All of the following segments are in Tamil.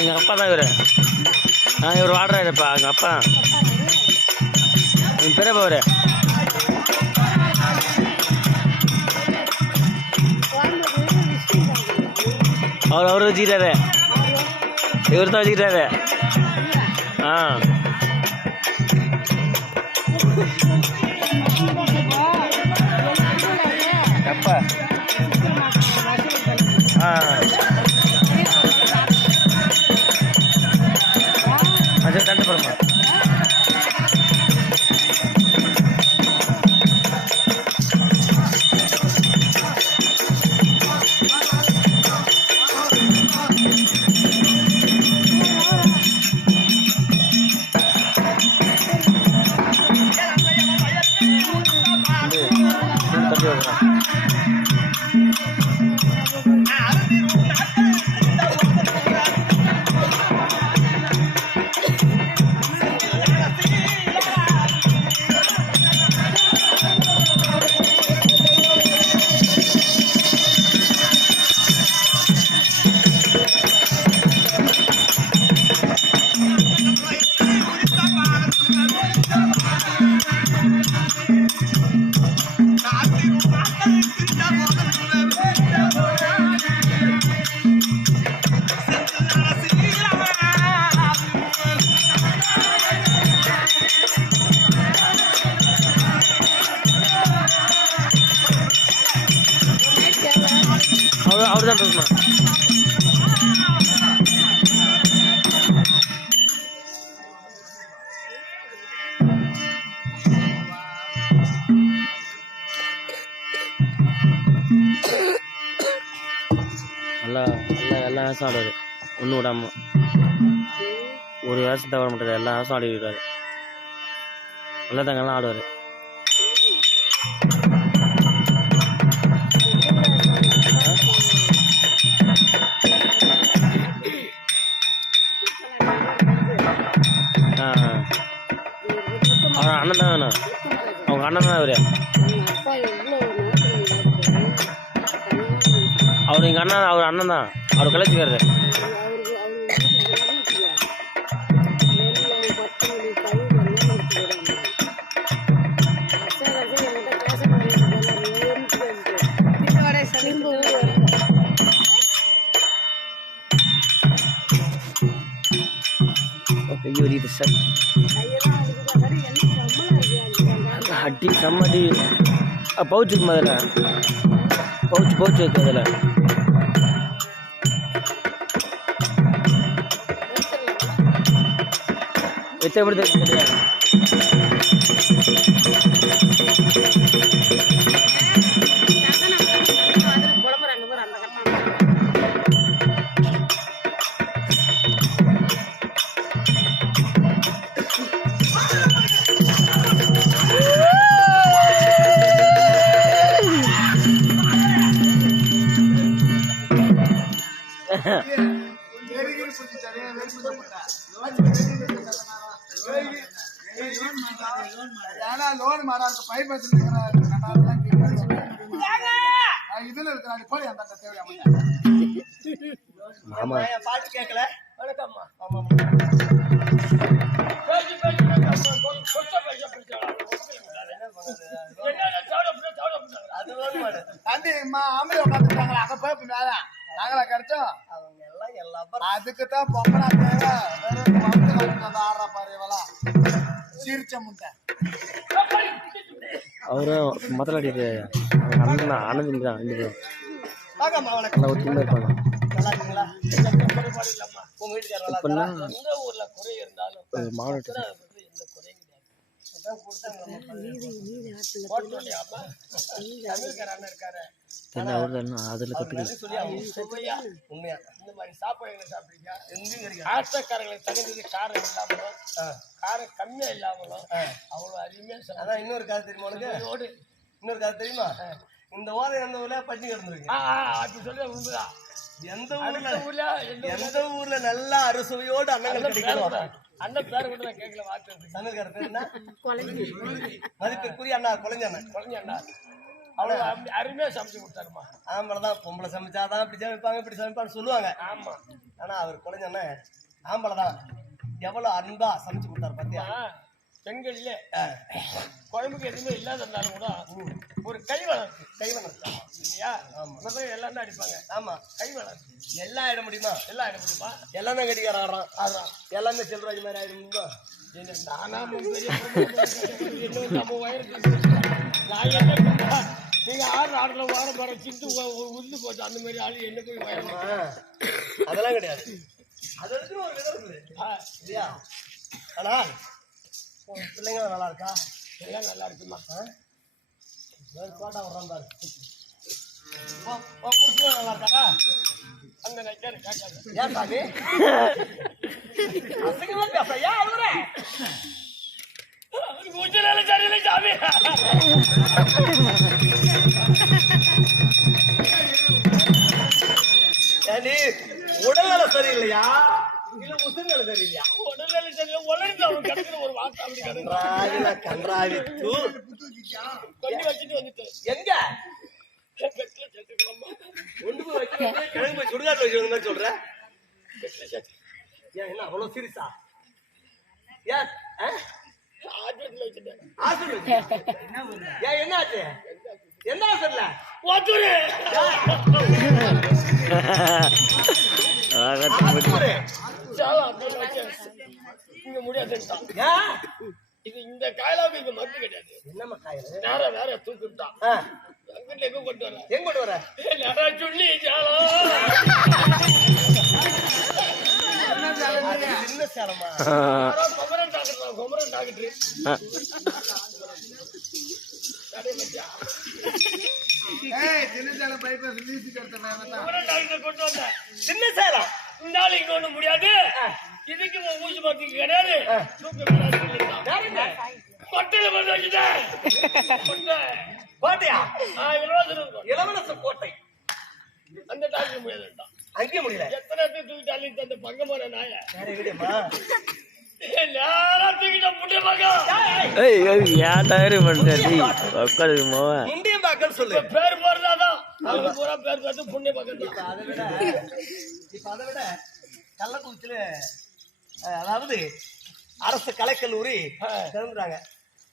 எங்கள் அப்பா தான் இவர். இவர் வாடுறாருப்பா எங்கள் அப்பா. என் பெரியப்பா இவர். அவர் வச்சுக்கிட்டாரு. இவர் தான் வச்சுக்கிட்டாரு. அப்பா அது தண்டு போடுமா. அவர்தான் பேசணும். நல்லா எல்லா வேஷம் ஆடுவார். ஒன்றும் விடாமல் ஒரு வேஷம் தவிர மாட்டார். எல்லா வேஷம் ஆடிடுவார். நல்லா தங்கெல்லாம் ஆடுவார். அவர் அண்ணன் தான் வேணும். அவங்க அண்ணன் தான் அவரு. அவர் எங்கள் அண்ணன். அவர் அண்ணன் தான். அவர் கலைச்சிக்காரு. அடி செம்மடி. பவுச் இருக்குமா அதில்? பவுச் இருக்கு அதில். எத்தனை எப்படி தெரியும்? லோன் மாடாருக்கு பைப் இதுல இருக்கிறாரு போய் அந்த தேவையா பாட்டு கேட்கல. தண்டி ஆம்பளை உட்காந்துருக்காங்களா அங்க போய் நாங்களா கிடைச்சோம். அதுக்குதான் பொம்பளை தேவை. ஆடுறா பாரு இவெல்லாம் சீர்ச்ச முட்டை. அவரும் முதல்ல அடிட்டு அண்ணன் ஆனந்த் தான். ஒற்றுமை இருப்பாங்க. இப்போனா மாவட்ட அவர் தானே அதில் கற்றுக்கல. உண்மையா இந்த மாதிரி சாப்பாடு சாப்பிட்டீங்க எங்கேயும் கிடைக்கும். ஆட்டக்காரங்களுக்கு தகுந்தது காரம் இல்லாமலும் காரம் கம்மியா இல்லாமலும் அவ்வளவு அருமையா. அதான் இன்னொரு கதை தெரியுமா உனக்கு? இன்னொரு கதை தெரியுமா? இந்த ஓதை எந்த ஊர்ல பட்டி கிடந்துருக்கு. அப்படி சொல்ல உண்மைதான். எந்த ஊர்ல நல்லா அறுசுவையோடு அண்ணன் கிடைக்கணும். அண்ணன் பேரை கூட நான் கேட்கல. வார்த்தை சமையல்கார பேர் என்ன? மதிப்பிற்குரிய அண்ணா கொலைஞ்ச அண்ணா. அவ்வளவு அருமையா சமைச்சு கொடுத்தாருமா. ஆம்பளைதான் பொம்பளை சமைச்சாதான் இப்படி சமைப்பாங்க இப்படி சமைப்பான்னு சொல்லுவாங்க. ஆமா. ஆனா அவர் கொலைஞ்ச அண்ணன் ஆம்பளைதான் எவ்வளவு அன்பா சமைச்சு கொடுத்தாரு பாத்தியா? பெண்களிலே குழம்புக்கு எதுவுமே இல்லாதனாலும் கூட ஒரு கை வளர்த்து இல்லையா? எல்லாமே அடிப்பாங்க. ஆமா, கை வளர்த்து எல்லாம் ஆயிட முடியுமா? எல்லாம் ஆயிட முடியுமா? எல்லாமே கட்டிக்கார ஆடுறான். அதான் எல்லாமே செல்வராஜ் மாதிரி ஆயிட முடியுமா? நானா நம்ம வயலுக்கு நீங்க ஆறு ஆடுல வார பாரு சிந்து உந்து போச்சு அந்த மாதிரி ஆளு என்ன போய் வயலுமா? அதெல்லாம் கிடையாது. அது எடுத்து ஒரு விதம் இல்லையா? ஆனா பிள்ளைங்க நல்லா இருக்கா? எல்லாம் நல்லா இருக்குமா? கோட்டா வர்றான் பாரு. நல்லா இருக்காரா? அந்த நைக்காரு கேட்காது. ஏன் சாமி அசங்கமா பேச? ஏன் அவரே கொஞ்ச நாள் சரியில்லை சாமி. உடல்நல சரியில்லையா? இல்ல உசுநல சரியில்லையா? உடல்நல சரியில்லை. உடனே அவன் கிடைக்கிற ஒரு வார்த்தை அப்படி கிடையாது. கன்றாவி பண்ணி வச்சுட்டு வந்துட்டு எங்க ஒன்று போய் வைக்க கிழங்கு போய் சுடுகாட்டு வச்சு மாதிரி சொல்ற. ஏன் என்ன அவ்வளவு சீரியஸா? ஏன் ஹாஸ்பிட்டல் வச்சுட்டேன். ஏன் என்ன ஆச்சு? என்ன ஆசைல ஓத்தூரு இங்க முடியாதுட்டான். இது இந்த காயலாவுக்கு இங்க மருந்து கிடையாது. என்னம்மா காயில வேற தூக்கிட்டான். எங்க கொண்டு வர? எங்க கொண்டு வர? சொல்லி சின்ன சேலமா? குமரன் டாக்டர். குமரன் டாக்டர் கொண்டு வந்த சின்ன சேலம். இந்த ஆள் இங்க ஒண்ணு முடியாது. இதுக்கு ஊசி மருந்து கிடையாது. கொட்டையில வந்து வச்சுட்டேன். கோட்டையா? இளவரச கோட்டை. அந்த டாக்டர் முடியாது. அங்கே முடியல. எத்தனை பேர் தூக்கிட்டு அள்ளிட்டு அந்த பங்கமான நாய பேர் போறதாதான் பூரா பேர் பார்த்து புண்ணிய பக்கம். அதை விட கள்ளக்குறிச்சியில அதாவது அரசு கலைக்கல்லூரி திறந்துறாங்க.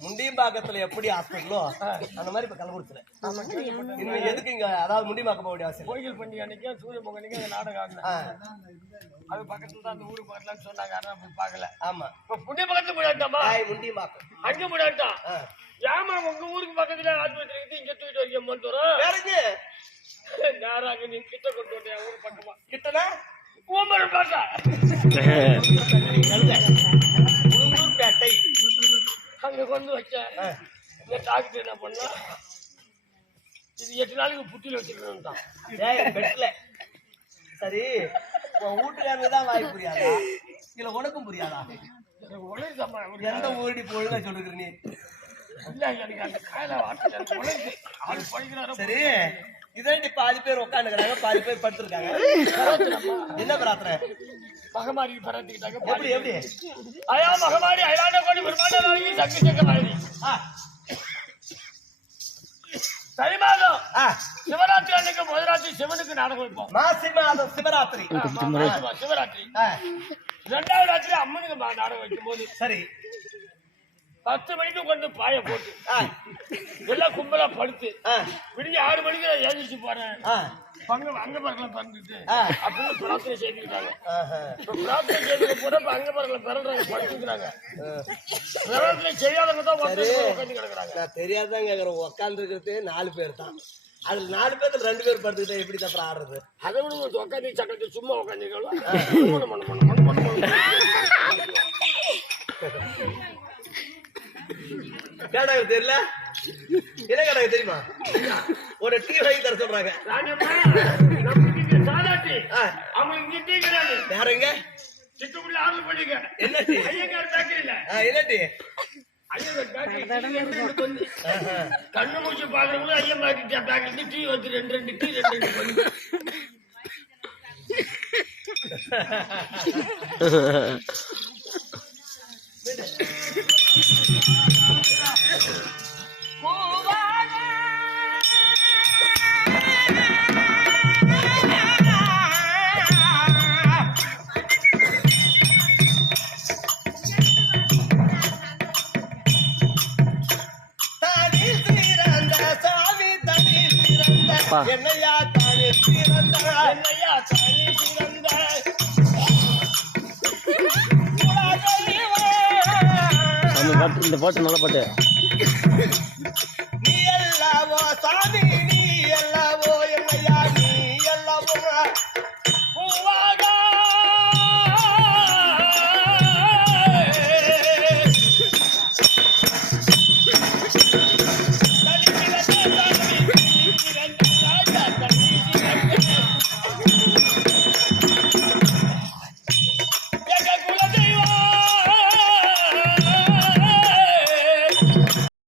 முண்டியம்பாக்கத்துல எப்படி ஹாஸ்பிட்டலோ அந்த மாதிரி இப்ப கள்ளக்குறிச்சியில. இன்னும் எதுக்கு இங்க அதாவது முண்டியம்பாக்கம் போக வேண்டிய அவசியம்? கோயில் பண்டிகை அன்னைக்கு சூரிய பொங்கல் அன்னைக்கு நாடகம் ஆடினேன். அது பக்கத்துல தான் அந்த ஊரு பக்கத்துலன்னு சொன்னாங்க. ஆனா போய் பாக்கல. ஆமா, இப்ப புண்ணிய பக்கத்துல முடியாட்டாமா? முண்டியம்பாக்கம் அங்க முடியாட்டான். ஏமா உங்க ஊருக்கு பக்கத்துல ஆஸ்பத்திரி இருக்கு, இங்க தூக்கிட்டு வைக்க வரும். நேராக நீ கிட்ட கொண்டு வந்தேன். ஊரு பக்கமா கிட்டனா பேட்டை அங்க கொண்டு வச்சேன். இந்த டாக்டர் என்ன பண்ணா, இது 8 நாளைக்கு புட்டில வச்சிருக்கேன் பெட்ல. சரி, உன் வீட்டுக்காரங்க தான் வாய் புரியாதா இல்ல உனக்கும் புரியாதா? எந்த ஊரடி பொழுதா சொல்லுகிற நீ? சரி, இதாண்டி பாதி பேர் உட்காந்துக்கிறாங்க, பாதி பேர் படுத்துருக்காங்க. என்ன பிரார்த்தனை? மகமாரி பரத்திக்கிட்டாங்க. எப்படி எப்படி? அயா மகமாரி அயாட கோடி பிரமாணி சக்தி சக்கமாரி. தை மாதம் சிவராத்திரி அன்னைக்கு முதராத்திரி சிவனுக்கு நாடகம் வைப்போம். மாசி மாதம் சிவராத்திரி. சிவராத்திரி 2வது ராத்திரி அம்மனுக்கு நாடகம் வைக்கும் போது சரி 10 மணிக்கு கொண்டு பாய போட்டு எல்லாம் கும்பலா படுத்து விடிஞ்சு 6 மணிக்கு எழுந்திரிச்சு போறேன். அங்க பறக்கல பறந்துட்டு அப்படின்னு பிரார்த்தனை செய்துக்கிட்டாங்க. பிரார்த்தனை செய்து போற அங்க பறக்கல பிறல்றாங்க, படுத்துக்கிறாங்க. பிரார்த்தனை செய்யாதவங்க தான் உட்காந்து கிடக்குறாங்க. தெரியாதான் கேக்குறேன். உட்காந்து இருக்கிறது 4 பேர் தான். அதுல 4 பேர்த்துல 2 பேர் படுத்துக்கிட்டா எப்படி தப்புறம் ஆடுறது? அதை விட உட்காந்து சக்கரத்து சும்மா உட்காந்து கேட்டாங்க தெரியல என்ன கேட்டாங்க தெரியுமா ஒரு டீ வாங்கி தர சொல்றாங்க சாதாட்டி அவங்களுக்கு டீ கிடையாது யாருங்க சிட்டுக்குள்ள ஆர்டர் பண்ணிக்க என்ன டீ ஐயங்கார் பேக்கரியில என்ன டீ ஐயங்கார் பேக்கரி கண்ணு முடிச்சு பாக்குறவங்களும் ஐயன் பேக்கரி டீ வச்சு ரெண்டு டீ ரெண்டு பண்ணி என்னையா தானே என்னையா தானே சிறந்த இந்த பாட்டு நல்ல பாட்டு நீ எல்லாவோ சாமி